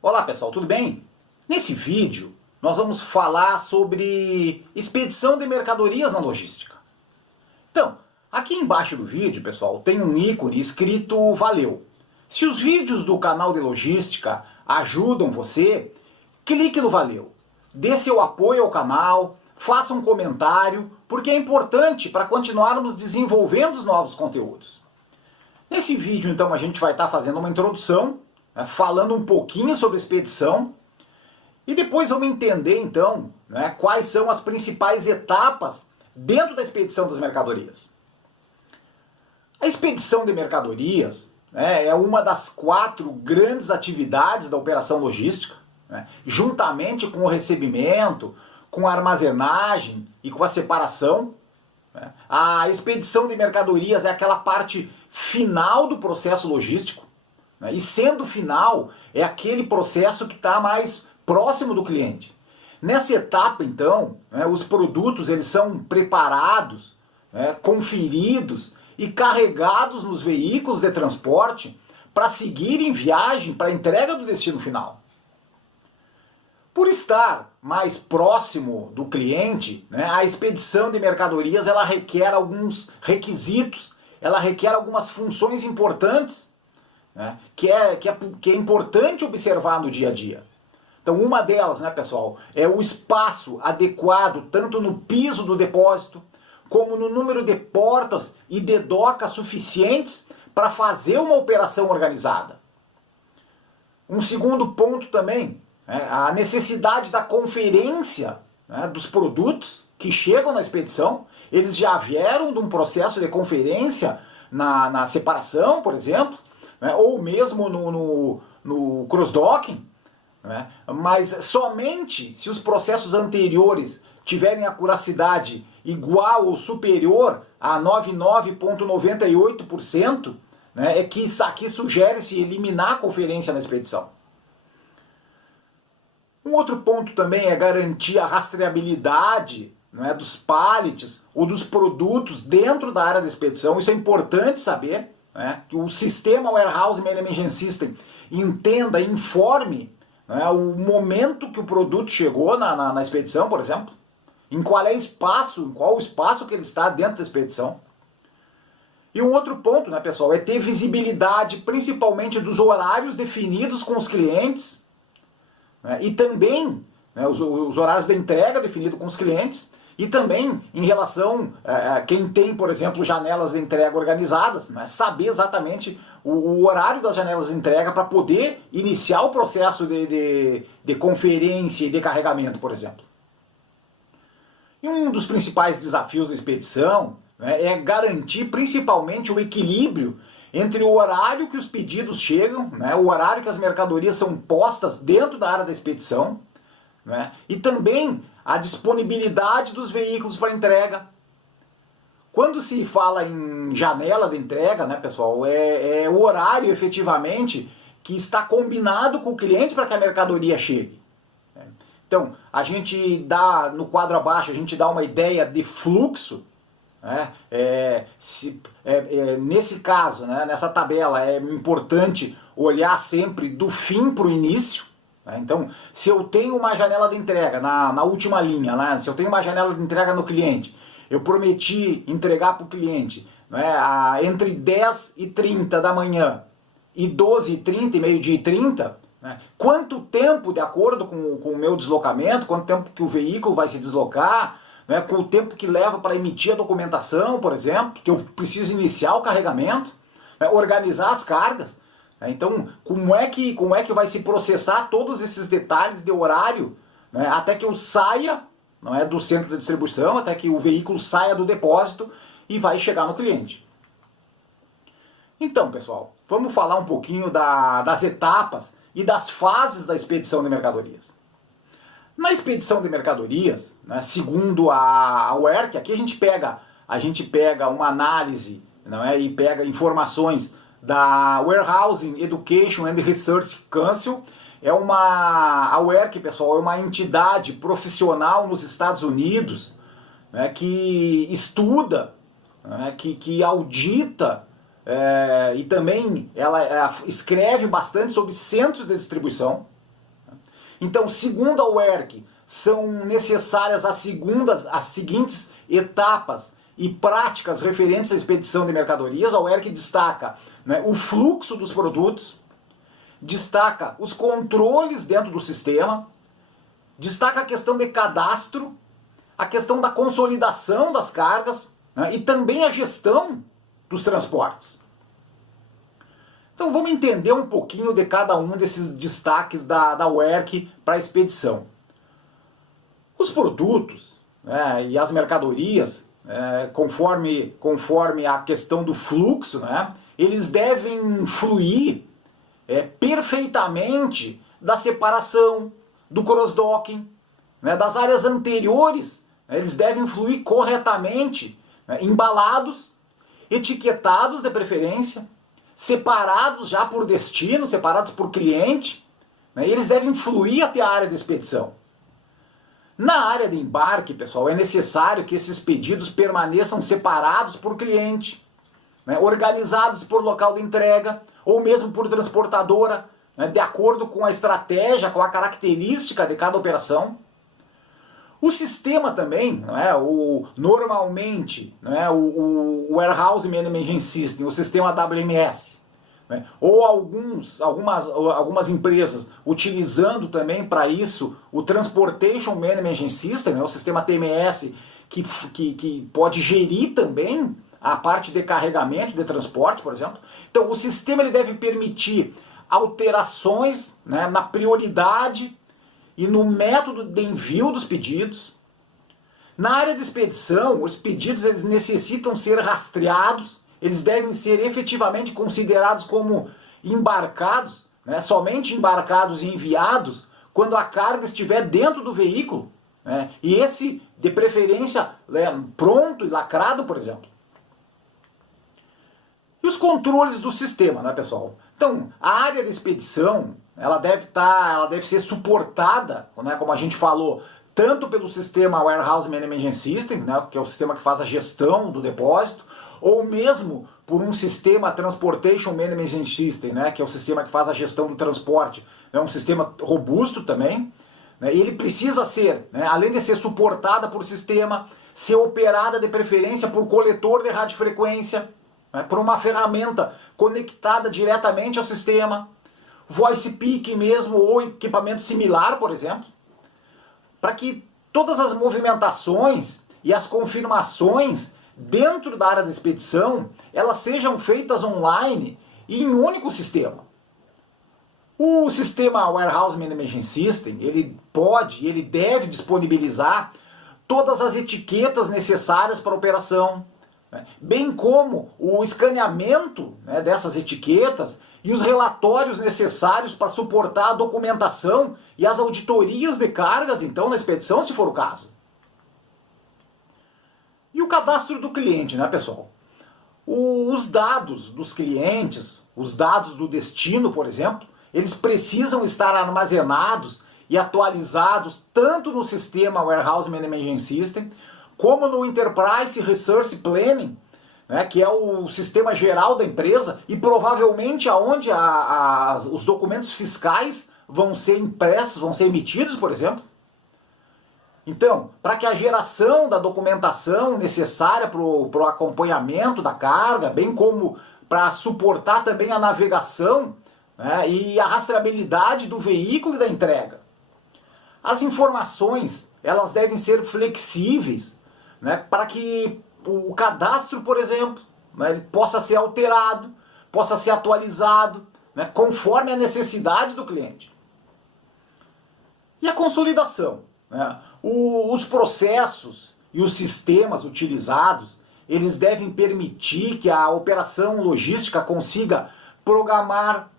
Olá pessoal, tudo bem? Nesse vídeo nós vamos falar sobre expedição de mercadorias na logística. Então, aqui embaixo do vídeo, pessoal, tem um ícone escrito Valeu. Se os vídeos do canal de logística ajudam você, clique no Valeu. Dê seu apoio ao canal, faça um comentário, porque é importante para continuarmos desenvolvendo os novos conteúdos. Nesse vídeo, então, a gente vai estar fazendo uma introdução, falando um pouquinho sobre a expedição, e depois vamos entender, então, quais são as principais etapas dentro da expedição das mercadorias. A expedição de mercadorias é uma das 4 grandes atividades da operação logística, juntamente com o recebimento, com a armazenagem e com a separação. A expedição de mercadorias é aquela parte final do processo logístico, e sendo final, é aquele processo que está mais próximo do cliente. Nessa etapa, então, os produtos eles são preparados, conferidos e carregados nos veículos de transporte para seguir em viagem para a entrega do destino final. Por estar mais próximo do cliente, a expedição de mercadorias ela requer alguns requisitos, ela requer algumas funções importantes, que é importante observar no dia a dia. Então uma delas, pessoal, é o espaço adequado, tanto no piso do depósito, como no número de portas e de docas suficientes para fazer uma operação organizada. Um segundo ponto também, a necessidade da conferência dos produtos que chegam na expedição. Eles já vieram de um processo de conferência na separação, por exemplo, ou mesmo no cross-docking, mas somente se os processos anteriores tiverem a curacidade igual ou superior a 99,98%, é que isso aqui sugere-se eliminar a conferência na expedição. Um outro ponto também é garantir a rastreabilidade dos pallets ou dos produtos dentro da área da expedição. Isso é importante saber, que o sistema Warehouse Management System entenda, informe o momento que o produto chegou na expedição, por exemplo, em qual o espaço que ele está dentro da expedição. E um outro ponto, pessoal, é ter visibilidade principalmente dos horários definidos com os clientes, e também os horários da entrega definidos com os clientes, e também em relação a quem tem, por exemplo, janelas de entrega organizadas, saber exatamente o horário das janelas de entrega para poder iniciar o processo de conferência e de carregamento, por exemplo. E um dos principais desafios da expedição é garantir principalmente o equilíbrio entre o horário que os pedidos chegam, o horário que as mercadorias são postas dentro da área da expedição, e também a disponibilidade dos veículos para entrega. Quando se fala em janela de entrega, pessoal, é o horário efetivamente que está combinado com o cliente para que a mercadoria chegue. Então, a gente dá, no quadro abaixo, a gente dá uma ideia de fluxo. Nesse caso, nessa tabela, é importante olhar sempre do fim para o início. Então, se eu tenho uma janela de entrega na última linha, se eu tenho uma janela de entrega no cliente, eu prometi entregar para o cliente entre 10h30 da manhã e 12h30, meio-dia e 30, quanto tempo, de acordo com o meu deslocamento, quanto tempo que o veículo vai se deslocar, com o tempo que leva para emitir a documentação, por exemplo, que eu preciso iniciar o carregamento, organizar as cargas. Então, como é que vai se processar todos esses detalhes de horário, até que eu saia do centro de distribuição, até que o veículo saia do depósito e vai chegar no cliente. Então, pessoal, vamos falar um pouquinho das etapas e das fases da expedição de mercadorias. Na expedição de mercadorias, segundo a WERC, aqui a gente pega uma análise e pega informações da Warehousing Education and Research Council. A WERC, pessoal, é uma entidade profissional nos Estados Unidos, que estuda, que audita e também ela escreve bastante sobre centros de distribuição. Então, segundo a UERJ, são necessárias as seguintes etapas e práticas referentes à expedição de mercadorias. A UERJ destaca, né, o fluxo dos produtos, destaca os controles dentro do sistema, destaca a questão de cadastro, a questão da consolidação das cargas, né, e também a gestão dos transportes. Então vamos entender um pouquinho de cada um desses destaques da UERJ para a expedição. Os produtos, né, e as mercadorias, conforme a questão do fluxo, né, eles devem fluir perfeitamente da separação, do cross-docking, né, das áreas anteriores, né, eles devem fluir corretamente, né, embalados, etiquetados de preferência, separados já por destino, separados por cliente, né, e eles devem fluir até a área de expedição. Na área de embarque, pessoal, é necessário que esses pedidos permaneçam separados por cliente, né, organizados por local de entrega, ou mesmo por transportadora, né, de acordo com a estratégia, com a característica de cada operação. O sistema também, né, normalmente, né, o Warehouse Management System, o sistema WMS, né, ou algumas empresas utilizando também para isso o Transportation Management System, né, o sistema TMS, que pode gerir também a parte de carregamento, de transporte, por exemplo. Então, o sistema ele deve permitir alterações, né, na prioridade e no método de envio dos pedidos. Na área de expedição, os pedidos eles necessitam ser rastreados, eles devem ser efetivamente considerados como embarcados, né, somente embarcados e enviados quando a carga estiver dentro do veículo, né, e esse, de preferência, pronto e lacrado, por exemplo. E os controles do sistema, né, pessoal? Então, a área de expedição, ela deve ser suportada, né, como a gente falou, tanto pelo sistema Warehouse Management System, né, que é o sistema que faz a gestão do depósito, ou mesmo por um sistema Transportation Management System, né, que é o sistema que faz a gestão do transporte. É um sistema robusto também, né, e ele precisa ser, né, além de ser suportada por sistema, ser operada de preferência por coletor de radiofrequência, né, por uma ferramenta conectada diretamente ao sistema, voice pick mesmo, ou equipamento similar, por exemplo, para que todas as movimentações e as confirmações dentro da área de expedição, elas sejam feitas online e em um único sistema. O sistema Warehouse Management System, ele deve disponibilizar todas as etiquetas necessárias para a operação, né, bem como o escaneamento, né, dessas etiquetas e os relatórios necessários para suportar a documentação e as auditorias de cargas, então, na expedição, se for o caso. E o cadastro do cliente, né, pessoal? Os dados dos clientes, os dados do destino, por exemplo, eles precisam estar armazenados e atualizados tanto no sistema Warehouse Management System, como no Enterprise Resource Planning, né, que é o sistema geral da empresa e provavelmente aonde os documentos fiscais vão ser impressos, vão ser emitidos, por exemplo. Então, para que a geração da documentação necessária para o acompanhamento da carga, bem como para suportar também a navegação, né, e a rastreabilidade do veículo e da entrega. As informações, elas devem ser flexíveis, né, para que o cadastro, por exemplo, né, ele possa ser alterado, possa ser atualizado, né, conforme a necessidade do cliente. E a consolidação, né? Os processos e os sistemas utilizados, eles devem permitir que a operação logística consiga programar,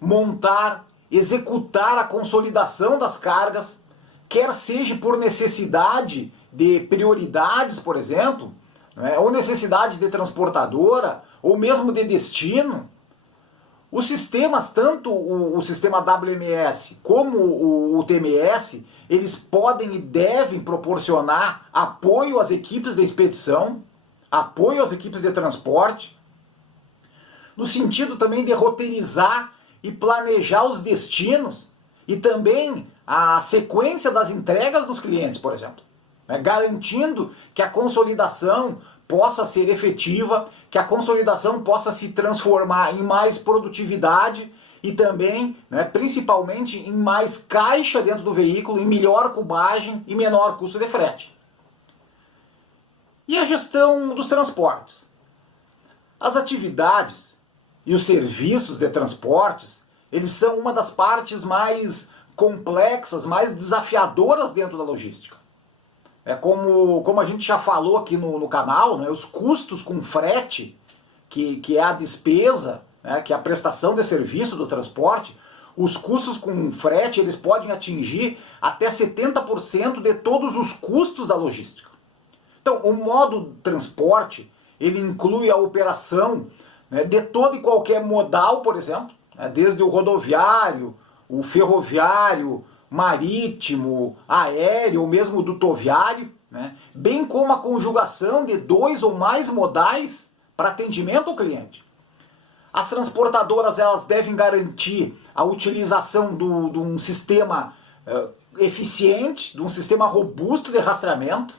montar, executar a consolidação das cargas, quer seja por necessidade de prioridades, por exemplo, né, ou necessidade de transportadora, ou mesmo de destino. Os sistemas, tanto o sistema WMS como o TMS, eles podem e devem proporcionar apoio às equipes de expedição, apoio às equipes de transporte, no sentido também de roteirizar e planejar os destinos e também a sequência das entregas dos clientes, por exemplo, né? Garantindo que a consolidação possa ser efetiva, que a consolidação possa se transformar em mais produtividade e também, né, principalmente, em mais caixa dentro do veículo, em melhor cubagem e menor custo de frete. E a gestão dos transportes. As atividades e os serviços de transportes, eles são uma das partes mais complexas, mais desafiadoras dentro da logística. É como a gente já falou aqui no canal, né, os custos com frete, que é a despesa, né, que é a prestação de serviço do transporte, os custos com frete eles podem atingir até 70% de todos os custos da logística. Então, o modo transporte, ele inclui a operação, né, de todo e qualquer modal, por exemplo, né, desde o rodoviário, o ferroviário, marítimo, aéreo ou mesmo dutoviário, né, bem como a conjugação de 2 ou mais modais para atendimento ao cliente. As transportadoras elas devem garantir a utilização de um sistema eficiente, de um sistema robusto de rastreamento,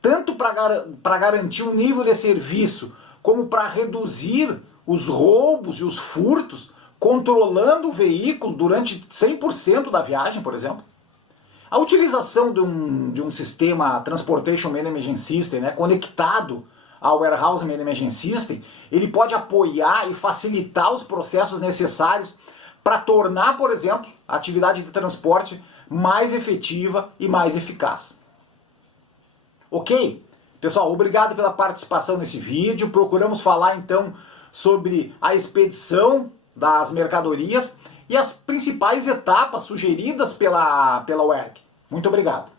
tanto para garantir um nível de serviço, como para reduzir os roubos e os furtos, controlando o veículo durante 100% da viagem, por exemplo. A utilização de um sistema Transportation Management System, né, conectado ao Warehouse Management System, ele pode apoiar e facilitar os processos necessários para tornar, por exemplo, a atividade de transporte mais efetiva e mais eficaz. Ok? Pessoal, obrigado pela participação nesse vídeo. Procuramos falar então sobre a expedição das mercadorias e as principais etapas sugeridas pela WERG. Muito obrigado.